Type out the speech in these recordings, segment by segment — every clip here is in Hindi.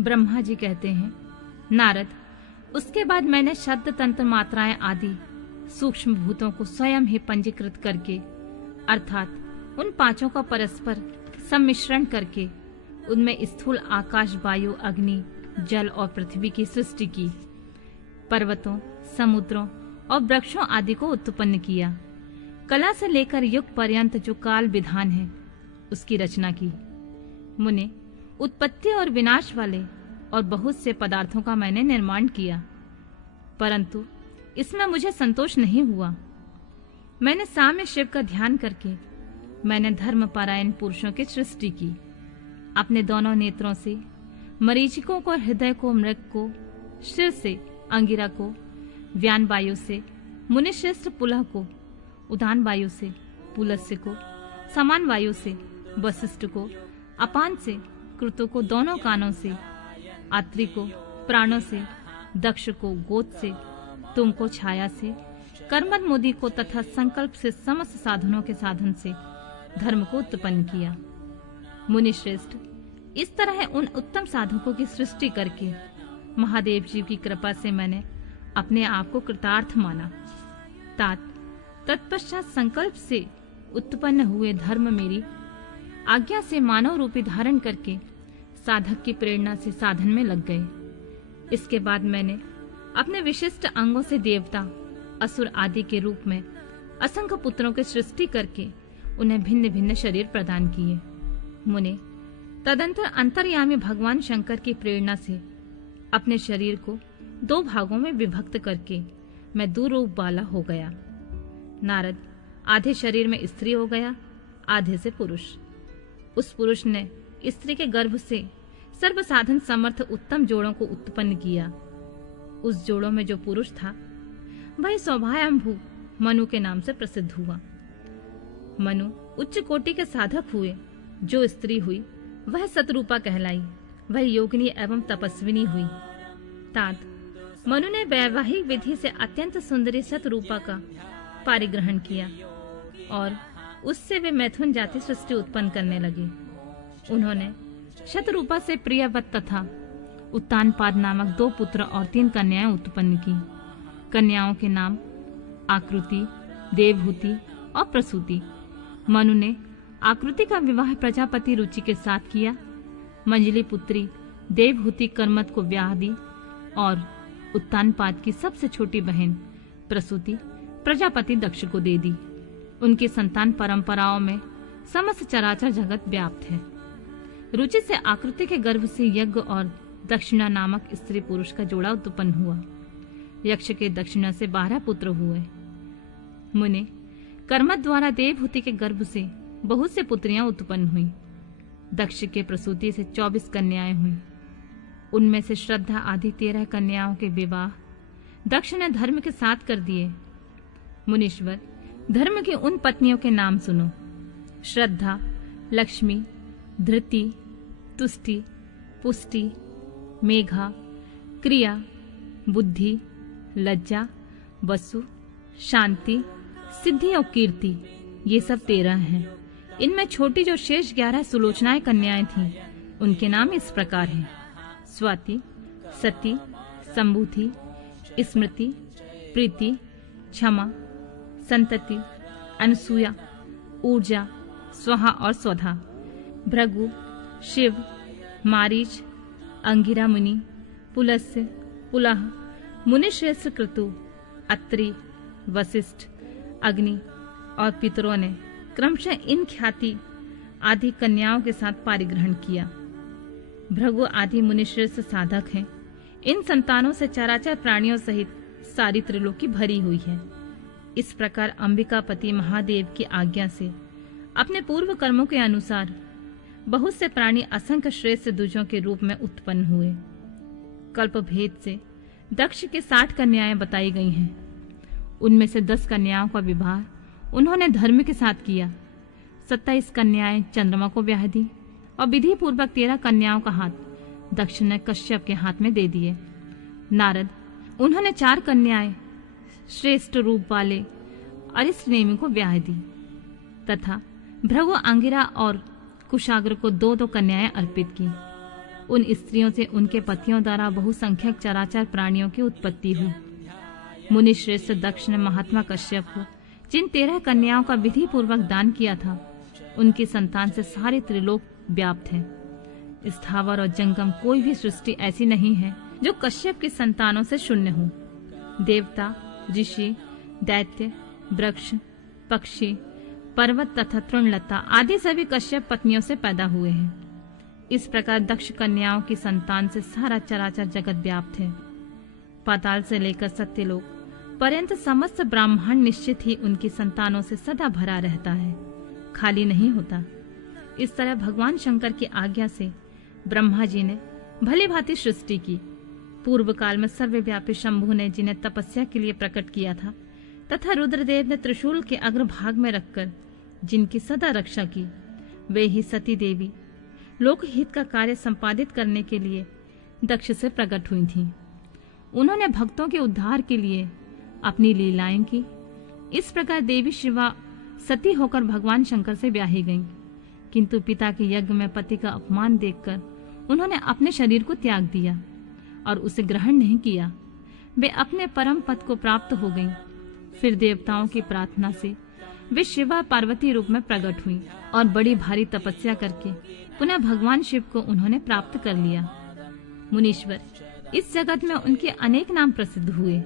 ब्रह्मा जी कहते हैं, नारद, उसके बाद मैंने शब्द तंत्र मात्राएं आदि सूक्ष्म भूतों को स्वयं ही पंजीकृत करके, अर्थात उन पांचों का परस्पर सम्मिश्रण करके उनमें स्थूल आकाश, वायु, अग्नि, जल और पृथ्वी की सृष्टि की। पर्वतों, समुद्रों और वृक्षों आदि को उत्पन्न किया। कला से लेकर युग पर्यंत जो काल विधान है उसकी रचना की। मुने, उत्पत्ति और विनाश वाले और बहुत से पदार्थों का मैंने निर्माण किया, परंतु इसमें मुझे संतोष नहीं हुआ। मैंने साम्य शिव का ध्यान करके मैंने धर्मपरायण पुरुषों की सृष्टि की। अपने दोनों नेत्रों से मरीचिकों को, हृदय को मृग को, शिर से अंगिरा को, व्यान वायु से मुनिश्रेष्ठ पुलह को, उदान वायु से पुलस्त्य को, समान वायु से वशिष्ठ को, अपान से कृतु को, दोनों कानों से आत्री को, प्राणों से दक्ष को, गोद से तुम को, छाया से कर्मद मोदी को तथा संकल्प से समस्त साधनों के साधन से धर्म को उत्पन्न किया। मुनिश्रेष्ठ, इस तरह उन उत्तम साधकों की सृष्टि करके महादेव जी की कृपा से मैंने अपने आप को कृतार्थ माना। तत्पश्चात संकल्प से उत्पन्न हुए धर्म मेरी आज्ञा से मानव रूपी धारण करके साधक की प्रेरणा से साधन में लग गए। इसके बाद मैंने अपने विशिष्ट अंगों से देवता, असुर आदि के रूप में असंख्य पुत्रों की सृष्टि करके उन्हें भिन्न भिन्न शरीर प्रदान किए। मुने, तदंतर अंतर्यामी भगवान शंकर की प्रेरणा से अपने शरीर को 2 भागों में विभक्त करके मैं दूरूप वाला हो गया। नारद, आधे शरीर में स्त्री हो गया, आधे से पुरुष। उस पुरुष ने स्त्री के गर्भ से सर्व साधन समर्थ उत्तम जोड़ों को उत्पन्न किया। उस जोड़ों में जो पुरुष था वह स्वभावभू मनु के नाम से प्रसिद्ध हुआ। मनु उच्च कोटि के साधक हुए। जो स्त्री हुई वह सतरूपा कहलाई। वह योगिनी एवं तपस्विनी हुई। तात मनु ने वैवाहिक विधि से अत्यंत सुंदरी सतरूपा का पारिग्रहण किया और उससे वे मैथुन जाति सृष्टि उत्पन्न करने लगे। उन्होंने शतरूपा से प्रियवत तथा उत्तानपाद नामक 2 पुत्र और 3 कन्याएं उत्पन्न की। कन्याओं के नाम आकृति, देवहूति और प्रसूति। मनु ने आकृति का विवाह प्रजापति रुचि के साथ किया। मंजली पुत्री देवहूति कर्मत को ब्याह दी और उत्तानपाद की सबसे छोटी बहन प्रसूति प्रजापति दक्ष को दे दी। उनकी संतान परंपराओं में समस्त चराचर जगत व्याप्त है। रुचि से आकृति के गर्भ से यज्ञ और दक्षिणा नामक स्त्री पुरुष का जोड़ा उत्पन्न हुआ। यक्ष के दक्षिणा से 12 पुत्र हुए। मुने, कर्मत द्वारा देवहूति के गर्भ से बहुत से पुत्रियां उत्पन्न हुई। दक्ष के प्रसूति से 24 कन्याएं हुई। उनमें से श्रद्धा आदि 13 कन्याओं के विवाह दक्ष ने धर्म के साथ कर दिए। मुनीश्वर, धर्म की उन पत्नियों के नाम सुनो। श्रद्धा, लक्ष्मी, धृति, तुष्टि, पुष्टि, मेघा, क्रिया, बुद्धि, लज्जा, वसु, शांति, सिद्धि और कीर्ति, ये सब 13 हैं। इनमें छोटी जो शेष 11 सुलोचनाएं कन्याएं थीं, उनके नाम इस प्रकार हैं: स्वाति, सती, संबुधि, स्मृति, प्रीति, क्षमा, संतति, अनसूया, ऊर्जा, स्वाहा और स्वधा। भृगु, शिव, मारीच, अंगिरा मुनि, पुलस्त्य, पुलह, मुनिश्रेष्ठ कृतु, अत्रि, वशिष्ठ, अग्नि और पितरों ने क्रमशः इन ख्याति आदि कन्याओं के साथ पारिग्रहण किया। भृगु आदि मुनिश्रेष्ठ साधक हैं। इन संतानों से चराचर प्राणियों सहित सारी त्रिलोकी भरी हुई है। इस प्रकार अंबिकापति महादेव की आज्ञा से अपने पूर्व कर्मों के अनुसार बहुत से प्राणी असंख्य श्रेष्ठ द्विजों के रूप में उत्पन्न हुए। कल्प भेद से दक्ष के 60 कन्याएं बताई गई हैं। उनमें से 10 कन्याओं का विवाह उन्होंने धर्म के साथ किया। 27 कन्याएं चंद्रमा को ब्याह दी और विधि पूर्वक 13 कन्याओं का हाथ दक्ष ने कश्यप के हाथ में दे दिए। नारद, उन्होंने 4 कन्याएं श्रेष्ठ रूप वाले अरिष्टनेमि को ब्याह दी तथा भृगु, अंगिरा और कुशाग्र को 2-2 कन्याएं अर्पित की। उन स्त्रियों से उनके पतियों द्वारा बहुसंख्यक चराचर प्राणियों की उत्पत्ति हुई। मुनि श्रेष्ठ दक्ष ने महात्मा कश्यप को जिन 13 कन्याओं का विधि पूर्वक दान किया था, उनकी संतान से सारे त्रिलोक व्याप्त है। स्थावर और जंगम कोई भी सृष्टि ऐसी नहीं है जो कश्यप की संतानों से शून्य हो। देवता, ऋषि, दैत्य, वृक्ष, पक्षी, पर्वत तथा तृणलता आदि सभी कश्यप पत्नियों से पैदा हुए हैं। इस प्रकार दक्ष कन्याओं की संतान से सारा चराचर जगत व्याप्त है। पाताल से लेकर सत्यलोक पर्यंत समस्त ब्रह्मांड निश्चित ही उनकी संतानों से सदा भरा रहता है, खाली नहीं होता। इस तरह भगवान शंकर की आज्ञा से ब्रह्मा जी ने भली भांति सृष्टि की। पूर्व काल में सर्वव्यापी शंभु ने जिन्हें तपस्या के लिए प्रकट किया था तथा रुद्रदेव ने त्रिशूल के अग्रभाग में रखकर जिनकी सदा रक्षा की, वे ही सती देवी लोकहित का कार्य संपादित करने के लिए दक्ष से प्रकट हुई थीं। उन्होंने भक्तों के उद्धार के लिए अपनी लीलाएं की। इस प्रकार देवी शिवा सती होकर भगवान शंकर से ब्याही गईं, किंतु पिता के यज्ञ में पति का अपमान देखकर उन्होंने अपने शरीर को त्याग दिया और उसे ग्रहण नहीं किया। वे अपने परम पद को प्राप्त हो गईं। फिर देवताओं की प्रार्थना से वे शिवा पार्वती रूप में प्रकट हुई और बड़ी भारी तपस्या करके पुनः भगवान शिव को उन्होंने प्राप्त कर लिया। मुनीश्वर, इस जगत में उनके अनेक नाम प्रसिद्ध हुए।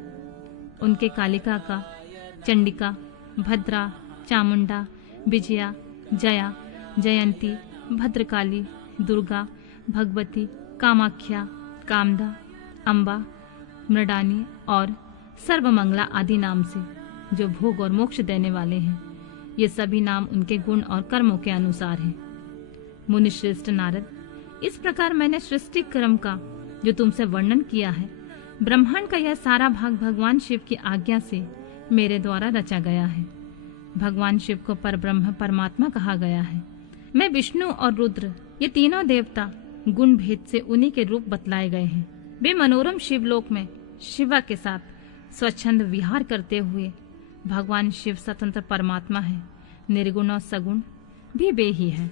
उनके कालिका का, चंडिका, भद्रा, चामुंडा, विजया, जया, जयंती, भद्रकाली, दुर्गा, भगवती, कामाख्या, कामदा, अम्बा, मृडानी और सर्वमंगला आदि नाम से, जो भोग और मोक्ष देने वाले हैं। ये सभी नाम उनके गुण और कर्मों के अनुसार हैं। मुनिश्रेष्ठ नारद, इस प्रकार मैंने सृष्टि क्रम का जो तुमसे वर्णन किया है, ब्रह्मांड का यह सारा भाग भगवान शिव की आज्ञा से मेरे द्वारा रचा गया है। भगवान शिव को परब्रह्म परमात्मा कहा गया है। मैं विष्णु और रुद्र, ये तीनों देवता गुण भेद से उन्हीं के रूप बतलाए गए हैं। वे मनोरम शिवलोक में शिवा के साथ स्वच्छंद विहार करते हुए भगवान शिव स्वतंत्र परमात्मा है। निर्गुण और सगुण भी वे ही है।